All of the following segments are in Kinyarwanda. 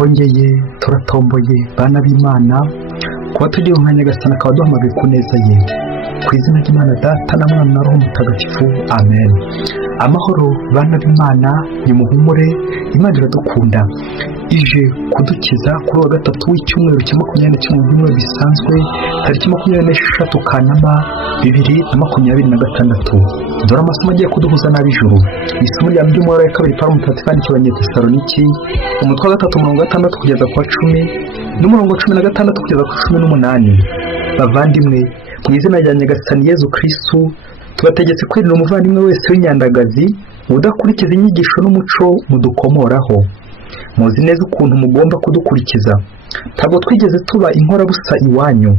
twongeye turatomboye bana b'Imana kuba tugiye nka Nyagasani akaba duhamagaye ku neza ye, ku izina ry'Imana Data na Mwana na Roho Mutagatifu, amen. Amahoro bana b'Imana, nimuhumure, Imana iradukunda, ije kudukiza kuri wa gatatu w'icyumweru cya 21 bisanzwe, tariki 26 Kanama 2026. Dore amasomo agiye kuduhuza n'ab'ijuru. Isomo rya by'umwaka wa kabiri Pawulo Mutagatifu yandikiye Abanyetesaloniki, umutwe wa 3:6 kugeza ku 10, n'umurongo 16 kugeza ku 18. Bavandimwe, mu izina rya Nyagasani Yezu Kristu, tubategetse kwirinda umuvandimwe wese w'inyandagazi udakurikiza inyigisho n'umuco mudukomoraho. Muzi neza ukuntu mugomba kudukurikiza. Ntabwo twigeze tuba inkorabusa iwanyu,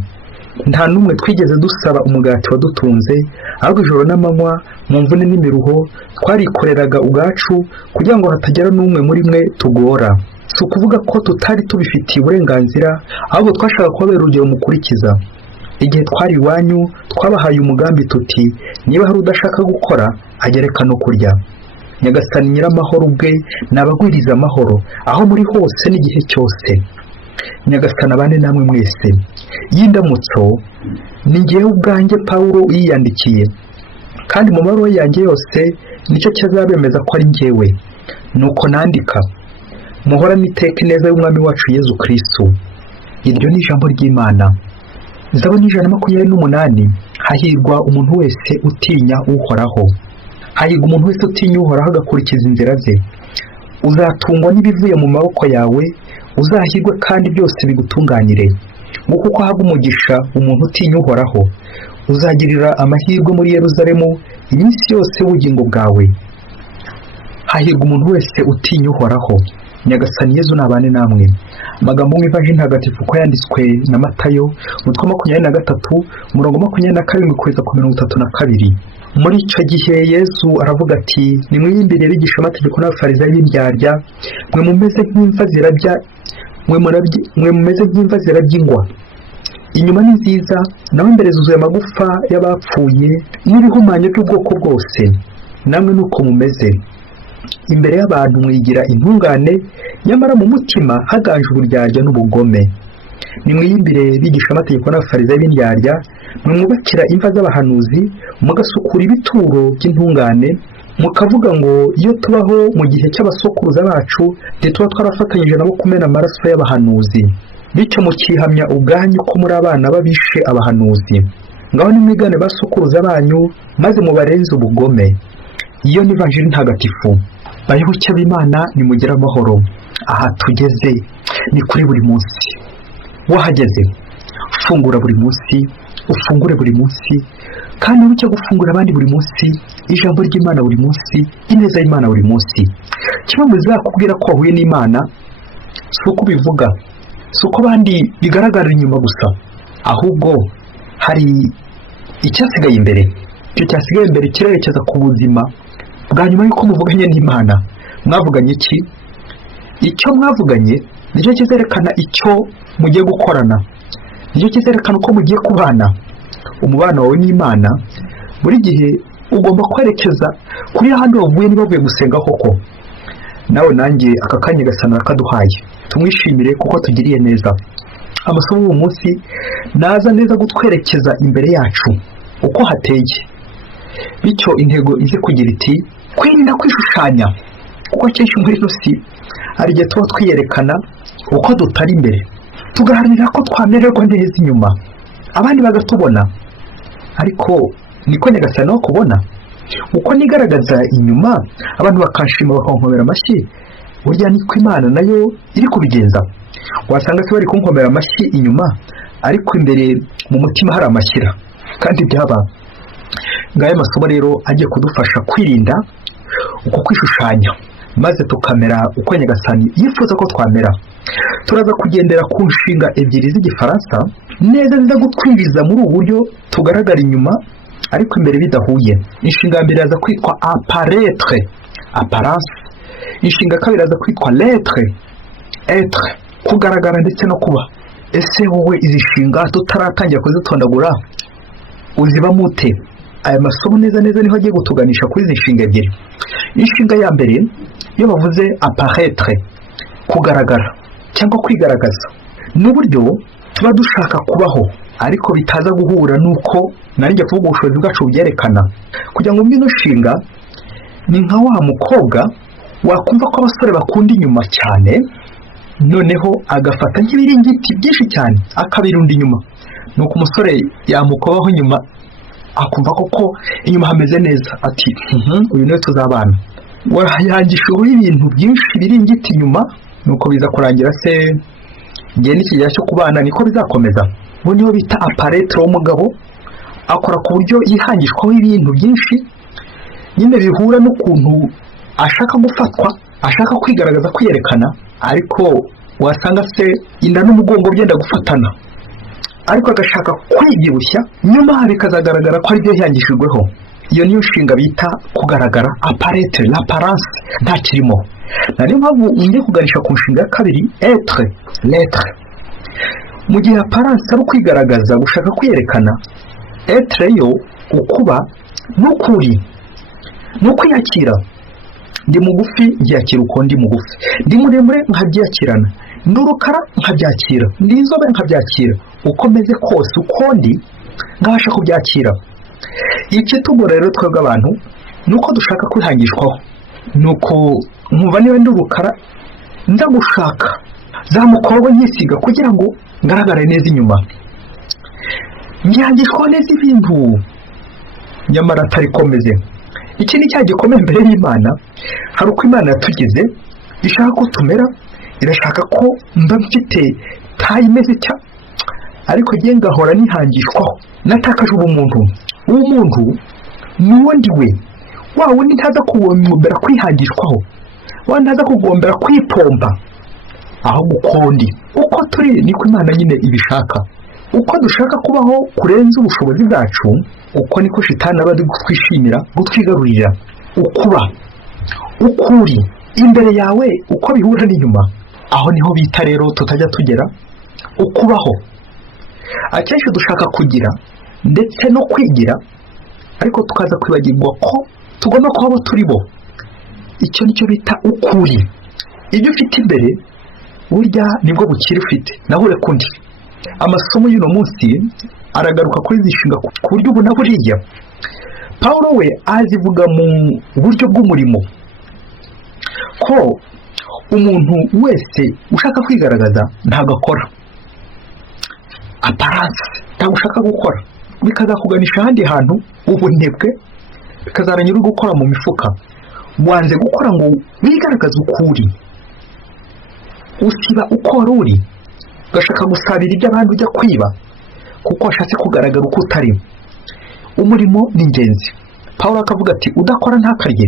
nta n'umwe twigeze dusaba umugati wadutunze, ahubwo ijoro n'amanywa mu mvune n'imiruho twarikoreraga ubwacu kugira ngo hatagera n'umwe muri mwe tugora. Si ukuvuga ko tutari tubifitiye uburenganzira, ahubwo twashaka kubabera urugero mukurikiza. Igihe twari iwanyu twabahaye umugambi tuti, niba hari udashaka gukora agereka no kurya. Nyagasani Nyiramahoro ubwe nabagwiriza amahoro aho muri hose n'igihe cyose. Nyagasani abane namwe mwese. Yindamutso ni ngewe ubwanjye Pawulo yiyandikiye, kandi mu mabaruwa yanjye yose nicyo cyazabemeza ko ari ngewe. Nuko nandika, muhorane iteka ineza y'Umwami wacu Yezu Kristu. Iryo ni ijambo ry'Imana. Zaburi 128. Hahirwa umuntu wese utinya Uhoraho. Hahirwa umuntu wese utinya Uhoraho agakurikiza inzira ze. Uzatungwa n'ibivuye mu maboko yawe, uzahirwe kandi byose bigutunganire. Nguko uko ahabwa umugisha umuntu utinya Uhoraho, uzagirira amahirwe muri Yerusalemu iminsi yose y'ubugingo bwawe. Hahirwa umuntu wese utinya Uhoraho. Nyagasani Yezu nabane namwe. Amagambo mu Ivanjili ntagatifu ko yanditswe na Matayo, umutwe 23, umurongo 27 kugeza ku 32. Muri icyo gihe Yezu aravuga ati, nimwiyimbire abigisha amategeko n'abafarisayo b'indyarya, mwe mumeze nk'imva zirabya, mwe mumeze nk'imva zirabya ingwa. Inyuma ni nziza, naho imbere zuzuye amagufa y'abapfuye n'ibihumanya by'ubwoko bwose. Namwe nuko mumeze. Imbere y'abantu mwigira intungane, nyamara mu mutima haganje uburyarya n'ubugome. Nimwiyimbire bigisha amategeko n'abafarisayo b'indyarya, mwe mwubakira imva z'abahanuzi, mugasukura ibituro by'intungane, mukavuga ngo iyo tubaho mu gihe cy'abasokuruza bacu tuba twarafatanyije nabo kumena amaraso y'abahanuzi. Bityo mukihamya ubwanyu ko muri abana babishe abahanuzi. Ngaho nimwigane basokuruza banyu, maze mubarenze ubugome. Iyo ni Ivanjili ntagatifu. Bayoboke b'Imana, nimugire amahoro. Aha tugeze ni kuri buri munsi. Wahageze, fungura buri munsi, ufungure buri munsi, kandi ucyo gufungura abandi buri munsi, ijambo ry'Imana buri munsi, ineza y'Imana buri munsi. Kimwe mu bizakubwira ko wahuye n'Imana, si uko bivuga, si uko abandi bigaragarira inyuma gusa, ahubwo hari icyasigaye imbere. Icyo cyasigaye imbere kirerekeza ku buzima bwa nyuma y'uko muvuganye n'Imana. Mwavuganye iki? Icyo mwavuganye nicyo kizerekana icyo mugiye gukorana, nicyo kizerekana uko mugiye kubana. Umubano wawe n'Imana buri gihe ugomba kwerekeza kuri ahandi wavuye niba uvuye gusenga koko. Nawe nanjye aka kanya Gasana akaduhaye, tumwishimire kuko tugiriye neza. Amasomo y'uyu munsi naza neza gutwerekeza imbere yacu uko hateye, bityo intego ize kugira iti, kwirinda kwishushanya, kuko kenshi muri rusi hari igihe tuba twiyerekana uko dutari imbere, tugaharanira ko twamererwa neza inyuma, abandi bagatubona. Ariko niko Nyagasani wo kubona, uko nigaragaza inyuma abantu bakanshima bakankomera amashyi, burya niko Imana nayo iri kubigenza. Wasanga se bari kunkomera amashyi inyuma, ariko imbere mu mutima hari amashyira, kandi byaba ngaye masomo rero agiye kudufasha kwirinda uko kwishushanya, maze tukamera uko Nyagasani yifuza ko twamera. Turaza kugendera ku nshinga ebyiri z'igifaransa neza neza gutwiriza muri ubu buryo tugaragara inyuma ariko imbere bidahuye. Inshinga ya mbere yaza kwitwa apparaître, apparence. Inshinga ya kabiri yaza kwitwa l'être, être, kugaragara ndetse no kuba. Ese wowe izi nshinga tutaratangira kuzitondagura uziba mute? Aya masomo neza neza niho agiye gutuganisha kuri izi nshinga ebyiri. Inshinga ya mbere iyo bavuze apparaître, kugaragara, cyangwa kwigaragaza n'uburyo tuba dushaka kubaho ariko bitaza guhura nuko narinjye kuvuga ubushobozi bwacu byerekana. Kugira ngo mbino nshinga ni nka wa mukobwa wakumva ko abasore bakunda inyuma cyane, noneho agafata nk'ibiringiti byinshi cyane akabirunda inyuma, nuko umusore yamukobaho inyuma akumva koko inyuma hameze neza, ati uyu niwe tuzabana. Wayangishaho ibintu byinshi biringiti inyuma, nuko biza kurangira se igihe n'ikigera cyo kubana niko bizakomeza. Ubu niho bita aparetre w'umugabo, akora ku buryo yihangishwaho ibintu byinshi nyine bihura n'ukuntu ashaka gufatwa, ashaka kwigaragaza, kwiyerekana, ariko wasanga se inda n'umugongo byenda gufatana, ariko agashaka kwibyibushya nyuma bikazagaragara ko ari byo yihangishijweho. Iyo niyo nshinga bita kugaragara, aparetre, l'apparence nta kirimo. Nari mpamvu ngiye kuganisha ku nshinga ya kabiri, être, l'être. Mu gihe apparence ari kwigaragaza, gushaka kwiyerekana, être yo ukuba n'ukuri, n'ukwiyakira. Ndi mugufi ngiyakira uko ndi mugufi, ndi muremure nkabyakirana, ndi urukara nkabyakira, ndi inzobe nkabyakira, uko meze kose uko ndi nkabasha kubyakira. Ikitugo rero twebwe abantu nuko dushaka kwihangishwaho, nuko nkumva niba ndi urukara nza gushaka za mukobwa nyisiga kugira ngo ngaragare neza inyuma, ngihangishwaho neza ibintu nyamara atari komeze. Iki ni cya gikomeye imbere y'Imana. Hari uko Imana yatugize ishaka ko tumera, irashaka ko mba mfite tayi imeze cya, ariko ngiye ngahora nihangishwaho, natakaje ubumuntu. Umuntu niwo ndiwe, wa wundi ntaza kugombera kwihangishwaho, wa ntaza kugombera kwipomba, aho gukondi uko turi niko Imana nyine ibishaka. Uko dushaka kubaho kurenza ubushobozi bwacu, uko niko shitani aba ari gutwishimira, gutwigarurira. Ukuba ukuri imbere yawe uko bihura n'inyuma, aho niho bita rero tutajya tugera ukubaho. Akenshi dushaka kugira ndetse no kwigira, ariko tukaza kwibagirwa ko tugomba kuba abo turi bo. Icyo nicyo bita ukuri. Ibyo ufite imbere burya nibwo bukiri ufite, naho urekundi. Amasomo y'uno munsi aragaruka kuri zishinga ku buryo ubu na buriya. Paulo we azivuga mu buryo bw'umurimo ko umuntu wese ushaka kwigaragaza ntabwo akora apparence, ntabwo ushaka gukora, bikazakuganisha ahandi hantu ubunebwe, bikazaranya uri gukora mu mifuka. Wanze gukora ngo wigaragaze ukuri, usiba uko wari uri, ugashaka gusabira ibyo abandi ujya kwiba kuko washatse kugaragara uko utari. Umurimo ni ingenzi. Paulo akavuga ati udakora ntakarye.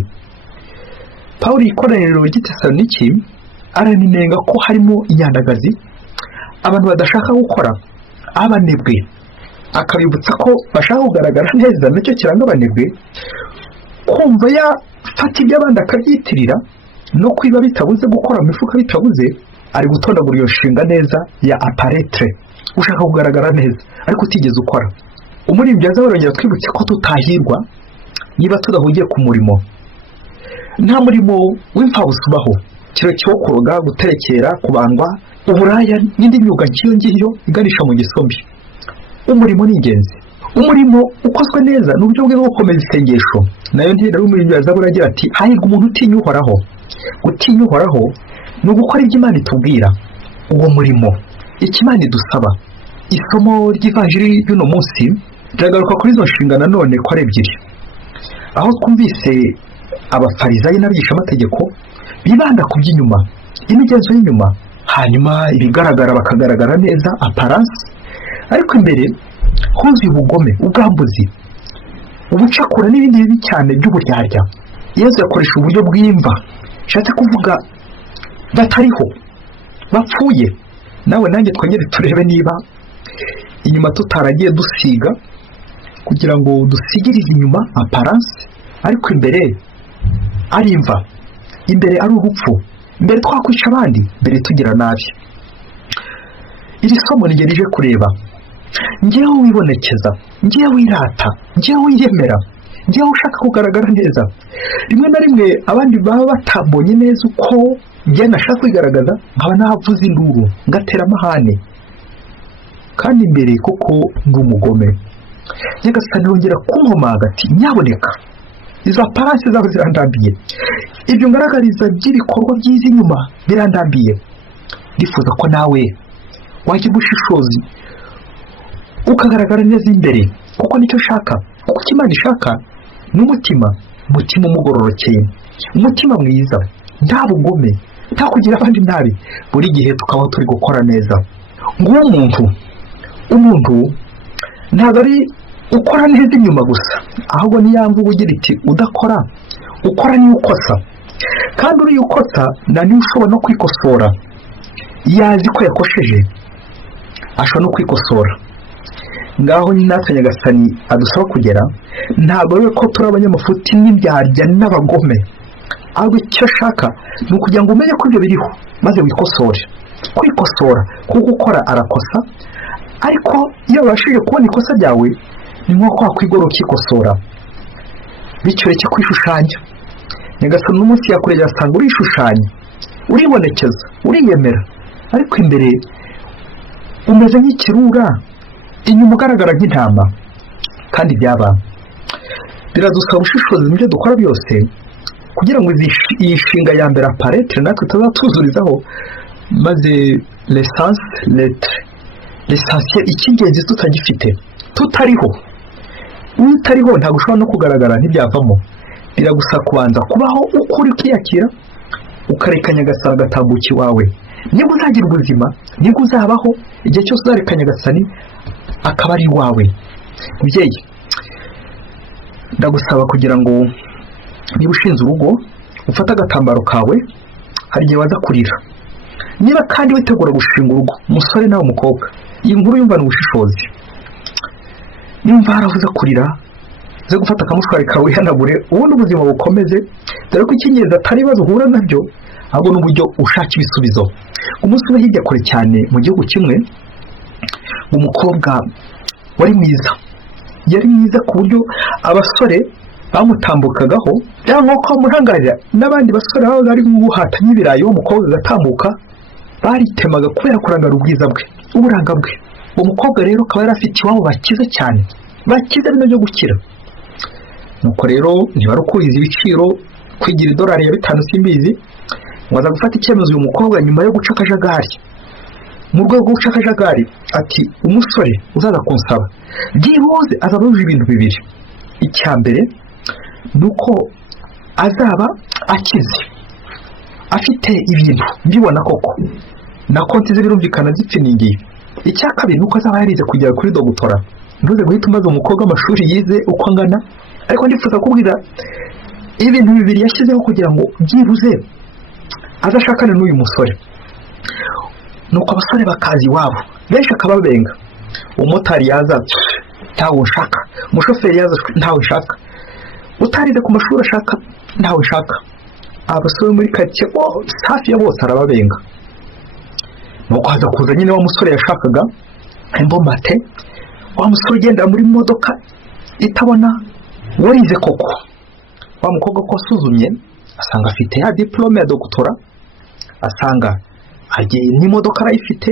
Paulo ikoraniro ry'Itesaloniki araninenga ko harimo inyandagazi, abantu badashaka gukora, abanebwe. Akabibutsa ko bashaka kugaragara neza, nacyo kiranga abanebwe. Kumva yafata ibyo abandi akabyitirira no kwiba bitabuze, gukora mu mifuka bitabuze, ari gutondagura iyo nshinga neza ya aparetre, ushaka kugaragara neza ariko utigeze ukora. Umuririmbyi azabongera twibutse ko tutahirwa niba tudahugiye ku murimo. Nta murimo w'imfabusa ubaho, kiro cyo kuroga, guterekera, kubandwa, uburaya n'indi myuga nk'iyo ngiyo iganisha mu gisombi. Umurimo ni ingenzi. Umurimo ukozwe neza n'uburyo bwo gukomeza isengesho. Nayo ntira y'umuririmbyi azabura agira ati hahirwa umuntu utinya Uhoraho. Gutinya Uhoraho ni ugukora ibyo Imana itubwira. Uwo murimo Imana idusaba. Isomo ry'ivanjiri y'uno munsi riragaruka kuri izo nshinga nanone ko ari ebyiri, aho twumvise abafarisayo n'abigishamategeko bibanda ku by'inyuma, imigenzo y'inyuma, hanyuma ibigaragara bakagaragara neza apparence, ariko imbere huzuye ubugome, ubwambuzi, ubucakura n'ibindi bibi cyane by'uburyarya. Yesu yakoresha uburyo bw'imva, nshatse kuvuga batariho, bapfuye. Nawe nanjye twongere turebe niba inyuma tutaragiye dusiga kugira ngo dusigirize inyuma apparence, ariko imbere ari imva, imbere ari urupfu, imbere twakwica abandi, imbere tugira nabi. Iri somo ni rije kureba ngewe wibonekeza, ngewe wirata, ngewe wiyemera, njyewe ushaka kugaragara neza. Rimwe na rimwe abandi baba batambonye neza uko njye nashaka kwigaragaza, nkaba navuze induru ngatera amahane, kandi imbere koko ndi umugome. Nyagasani yongera kunkoma hagati, nyaboneka izo aparance zaho zirandambiye, ibyo ngaragariza by'ibikorwa byiza inyuma birandambiye. Ndifuza ko nawe wajya ubushishozi ukagaragara neza imbere, kuko nicyo shaka. Kuko Imana ishaka n'umutima umugororokeye, umutima mwiza, nta bugome, nta kugira abandi nabi. Buri gihe tukaba turi gukora neza. Nguwo umuntu ntabwo ari ukora neza inyuma gusa, ahubwo niyamva ugira iti udakora ukora niyo ukosa, kandi uriya ukosa niyo ushobora no kwikosora. Yazi ko yakosheje ashobora no kwikosora. Ngaho natwe Nyagasani adusaba kugera, ntabwo ari ko turi abanyamafuti n'imbyarya n'abagome, ahubwo icyo ashaka ni ukugira ngo umenye ko ibyo biriho maze wikosore. Kwikosora kuko gukora arakosa, ariko iyo wabashije kubona ikosa ryawe ni nko kwakwigora ukikosora, bityo reke kwishushanya. Nyagasani n'umunsi yakurega asanga urishushanya, uribonekeza, uriyemera, ariko imbere umeze nk'ikirura, inyuma ugaragara nk'intama. Kandi byaba biradusaba ubushishozi mu byo dukora byose, kugira ngo iyi nshinga ya mbere aparetre natwe tuzatuzurizaho, maze l'essentiel icy'ingenzi tutagifite, tutariho ntabwo ushobora no kugaragara ntibyavamo. Biragusaba kubanza kubaho ukuri, ukiyakira, ukareka Nyagasani agatambuka iwawe. Nibwo uzagira ubuzima, nibwo uzabaho, igihe cyose uzareka Nyagasani akaba ari iwawe. Mubyeyi, ndagusaba kugira ngo niba ushinze urugo ufate agatambaro kawe, hari igihe waza kurira. Niba kandi witegura gushinga urugo, umusore nawe umukobwa, iyi nkuru yumva ni ubushishozi. Niba haravuze kurira, ze gufata akamushwari kawe wihanagure, ubundi ubuzima bukomeze, dore ko icy'ingenzi atari ibibazo uhura nabyo, ahubwo n'uburyo ushaka ibisubizo. Umunsi umwe hirya kure cyane mu gihugu kimwe, umukobwa wari mwiza, yari mwiza ku buryo abasore bamutambukagaho cyangwa ko bamurangarira, n'abandi basore baba bari guhatanya ibirayi, uwo mukobwa agatambuka baritemaga kubera kurangara ubwiza bwe, uburanga bwe. Uwo mukobwa rero akaba yari afite iwabo bakize cyane, bakize ari nabyo gukira. Nuko rero ntibarukuriza ibiciro, kwigira idolari ya 5 simbizi, ngo aza gufata icyemezo uyu mukobwa nyuma yo guca akajagari. Mu rwego rwo guca akajagari ati, umusore uzaza kunsaba byibuze azabuje ibintu bibiri. Icya mbere nuko azaba akize, afite ibintu mbibona koko na konti ze birumvikana zipfiningiye. Icya kabiri nuko azaba yarize kugera kuri dogutora. Ntuze guhita umaze umukobwa amashuri yize uko angana, ariko ndifuza kubwira ibintu bibiri yashyizeho kugira ngo byibuze azashakane n'uyu musore. Nuko abasore bakazi iwabo benshi akababenga. Umumotari yaza ntawe ushaka, umushoferi yaza ntawe ushaka, utarize ku mashuri ashaka ntawe ushaka. Abasore muri karitsiye hafi ya bose arababenga. Nuko haza kuza nyine wa musore yashakaga, imbomate, wa musore ugenda muri modoka itabona, warize koko. Wa mukobwa ko asuzumye asanga afite ya diplome ya dogutora, asanga agiye n'imodoka arayifite,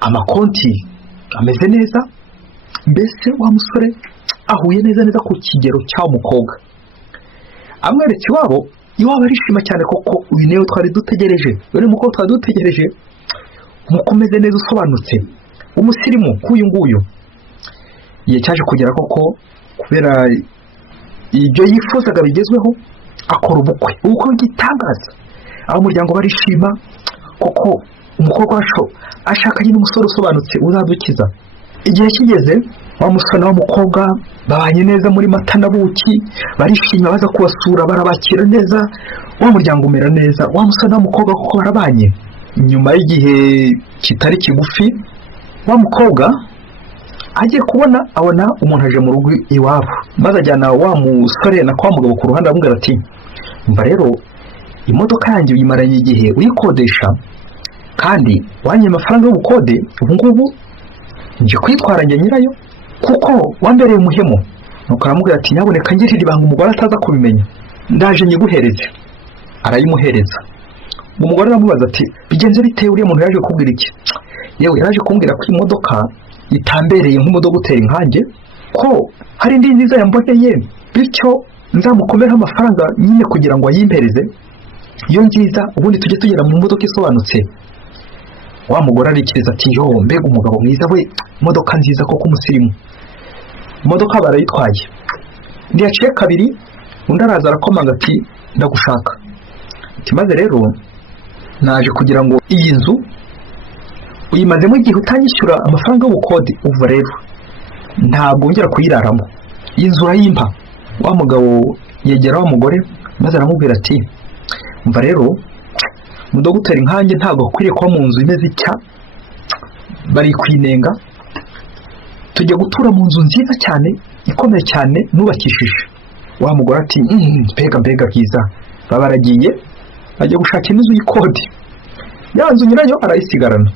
amakonti ameze neza, mbese wa musore ahuye neza ku kigero cy'awo mukobwa. Amweretse iwabo arishima cyane, koko uyu niwe twari dutegereje, uyu mukobwa twari dutegereje, umukomeze neza, usobanutse, umusirimu nk'uyu nguyu. Igihe cyaje kugera koko, kubera ibyo yifuzaga bigezweho, akora ubukwe bw'igitangaza. Aho umuryango barishima, koko umukobwa wacu ashakanye n'umusore usobanutse uzadukiza. Igihe kigeze, wa musore n'umukobwa babanye neza muri mata na buki, barishima, baza kubasura, barabakira neza, wa muryango umera neza, wa musore n'umukobwa koko barabanye. Nyuma y'igihe kitari kigufi, wa mukobwa agiye kubona abona umuntu aje mu rugo iwabo, maze ajyana wa musore na kwa mugabo ku ruhande amubwira ati, mva rero imodoka yanjye uyimaranye igihe uyikodesha, kandi wanye amafaranga y'ubukode, ubu ngubu nje kwitwara njye nyirayo, kuko wambereye umuhemo, nuko aramubwira ati nyaboneka ngirira ibanga umugore ataza kubimenya, ndaje nyiguhereze. Arayimuhereza. Umugore aramubaza ati bigenze bite, uriya muntu yaje kubwira iki? Yewe yaje kumbwira ko imodoka itambereye nk'umudogiteri nkanjye, ko hari indi nziza yamboneye, bityo nzamukomera amafaranga nyine kugira ngo ayimpereze iyo nziza, ubundi tujye tugera mu modoka isobanutse. Wa mugore arikiriza ati yo mbega umugabo mwiza we, imodoka nziza koko umusirimu. Imodoka barayitwaye, ndiyaciye kabiri, undi araza arakomanga ati ndagushaka. Maze rero naje kugira ngo iyi nzu uyimazemo igihe utanyishyura amafaranga y'ubukode, uva rero ntabwo ngera kuyiraramo, iyi nzu urayimpa. Wa mugabo yegera wa mugore maze aramubwira ati umva rero umudogiteri nkanjye ntabwo akwiriye kuba mu nzu imeze itya, bari kwinenga, tujya gutura mu nzu nziza cyane ikomeye cyane nubakishije. Wa mugore ati mbega bwiza. Babaragiye ajya gushaka inzu y'ikodi, ya nzu nyirayo arayisigarana.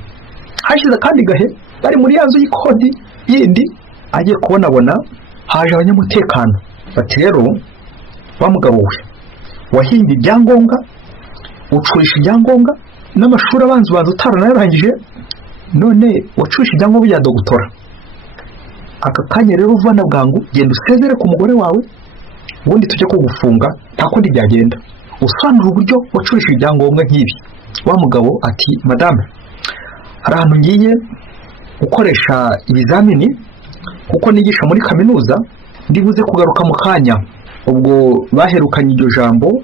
Hashize kandi gahe bari muri ya nzu y'ikodi yindi, agiye kubonabona haje abanyamutekano bati rero wa mugabo we wahinda ibyangombwa, ucurisha ibyangombwa n'amashuri abanza utaranarangije, none wacurisha ibyangombwa bya dogutora. Aka kanya rero uvana bwangu genda usezere ku mugore wawe, ubundi tujye kugufunga, nta kundi byagenda. Usobanura uburyo wacurisha ibyangombwa nk'ibi. Wa mugabo ati madame, hari ahantu ngiye gukoresha ibizamini kuko nigisha muri kaminuza, ndibuze kugaruka mu kanya. Ubwo baherukanye iryo jambo,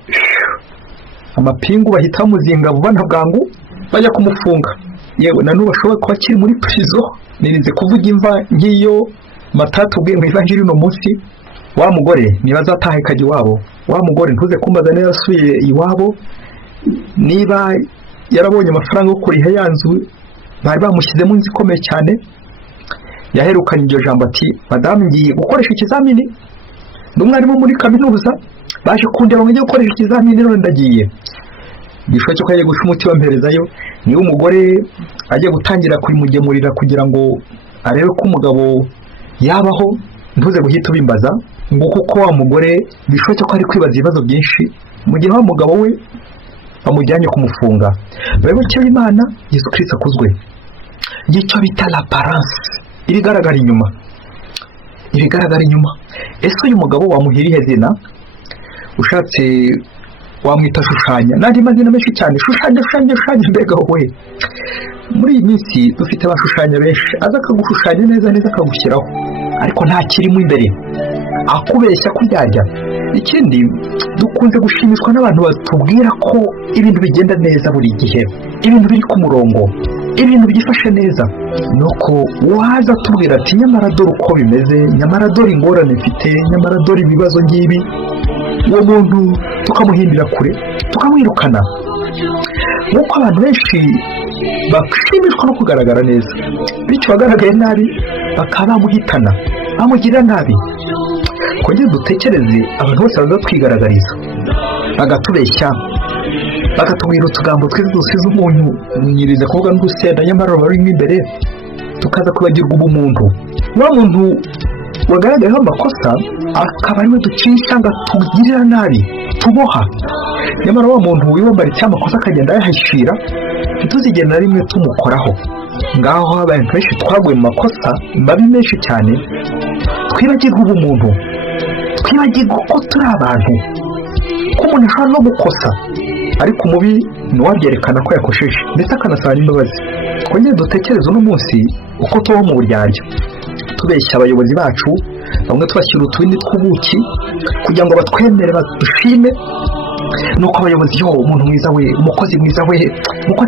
amapingu bahita bamuzinga vuba na bwangu bajya kumufunga. Yewe na n'ubu ashobora kuba akiri muri prison. Nirinze kuvuga imva nk'iyo Matatu ubwiye mu ivanjiri uno munsi. Wa mugore niba azataha ikajya iwabo, wa mugore ntuze kumbaza neza asuye iwabo niba yarabonye amafaranga yo kuriha ya nzu bari bamushyizemo inzu ikomeye cyane. Yaherukanye iryo jambo ati madame ngiye gukoresha ikizamini, n'umwarimu muri kaminuza baje kundeba ngo njye gukoresha ikizamini, none ndagiye. Gishwa cyo kwaje gusha umuti wamperezayo, niwe umugore ajye gutangira kuyimugemurira kugira ngo arebe ko umugabo yabaho, ntuze guhita ubimbaza ngo kuko wa mugore gishwa cyo kwari kwibaza ibibazo byinshi mu gihe wa mugabo we bamujyanye kumufunga. Rero cyo Imana Yesu Kristo akuzwe, ngicyo bita l'apparence, ibigaragara inyuma. Ese uyu mugabo wamuhiriye zina, ushatse wamwita shushanya, nandi mazina menshi cyane, shushanya mbega we. Muri iyi minsi dufite abashushanya benshi, aza akagushushanya neza akagushyiraho, ariko nta kirimo imbere, akubeshya kuryarya. Ikindi dukunze gushimishwa n'abantu batubwira ko ibintu bigenda neza buri gihe, ibintu biri ku murongo, ibintu byifashe neza, nuko waza tubwira ati nyamara dore uko bimeze, nyamara dore ingorane mfite, nyamara dore ibibazo ngibi. Uwo muntu tukamuhindira kure, tukamwirukana. Nuko abantu benshi bashimishwa no kugaragara neza, bityo bagaragaye nabi bakaba bamuhitana, bamugirira nabi. Kongera dutekereze, abantu bose baza twigaragariza, bagatubeshya, bakatubwira utugambo twiza dusize umuntu nyiriza kuvuga n'udusenda, nyamara barimo imbere tukaza kwibagirwa ubumuntu. Wa muntu wagaragayeho amakosa akaba ariwe ducisha ngo tugirira nabi, tuboha. Nyamara wa muntu wibambaritse amakosa akagenda yahishira, ntituzigere na rimwe tumukoraho. Ngaho abantu benshi twaguye mu makosa mabi menshi cyane, twibagirwa ubumuntu, twibagirwa ko turi abantu, ko umuntu ashobora no gukosa, ariko umubi ntiwabyerekana ko yakosheje ndetse akanasaba n'imbabazi. Twongere dutekereze uno munsi uko tubaho mu buryarya, tubeshya abayobozi bacu, bamwe tubashyira utubindi tw'ubuki kugira ngo batwemere badushime. Nuko abayobozi yo umuntu mwiza we, umukozi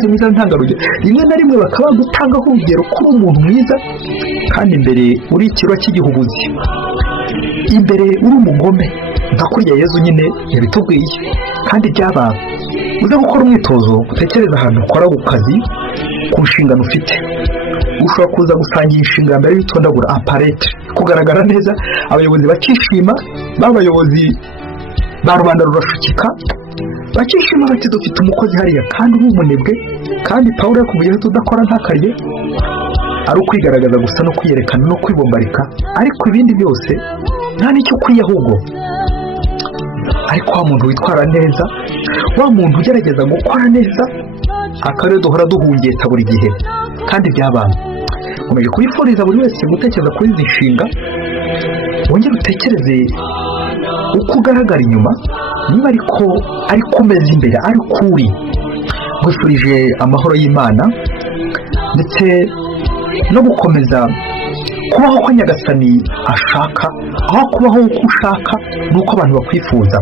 mwiza ntangarugero, rimwe na rimwe bakaba gutangaho urugero kuri umuntu mwiza, kandi imbere uri ikiro cy'igihubuzi, imbere uri umugome nka kurya Yezu nyine yabitubwiye. Kandi byaba uze gukora umwitozo, utekereza ahantu ukora ku kazi, ku nshingano ufite. Ushobora kuza gusangira inshingano mbere y'itondagura aparete, kugaragara neza, abayobozi bakishima, babayobozi ba rubanda rurashukika, bakishima bati dufite umukozi hariya kandi umunebwe, kandi Pawulo yakubwiye tudakora ntakarye, ari ukwigaragaza gusa no kwiyerekana no kwibombarika. Ariko ibindi byose nta n'icyo ukwiye ahubwo. Ariko wa muntu witwara neza, wa muntu ugerageza gukora neza, akaba duhora duhungeta buri gihe kandi by'abantu. Nkomeje kubifuriza buri wese gutekereza kuri izi nshinga, wongere utekereze uko ugaragara inyuma, niba ariko umeze imbere ariko uri. Nkwifurije amahoro y'Imana ndetse no gukomeza kubaho ko Nyagasani ashaka, aho kubaho uko ushaka nuko abantu bakwifuza.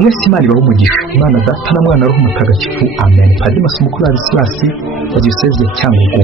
Mwese Imana ibahe umugisha. Imana Data na Mwana na Roho Mutagatifu. Amen. Padiri Masomo kuri Ladislas wa Diyoseze ya Cyangugu.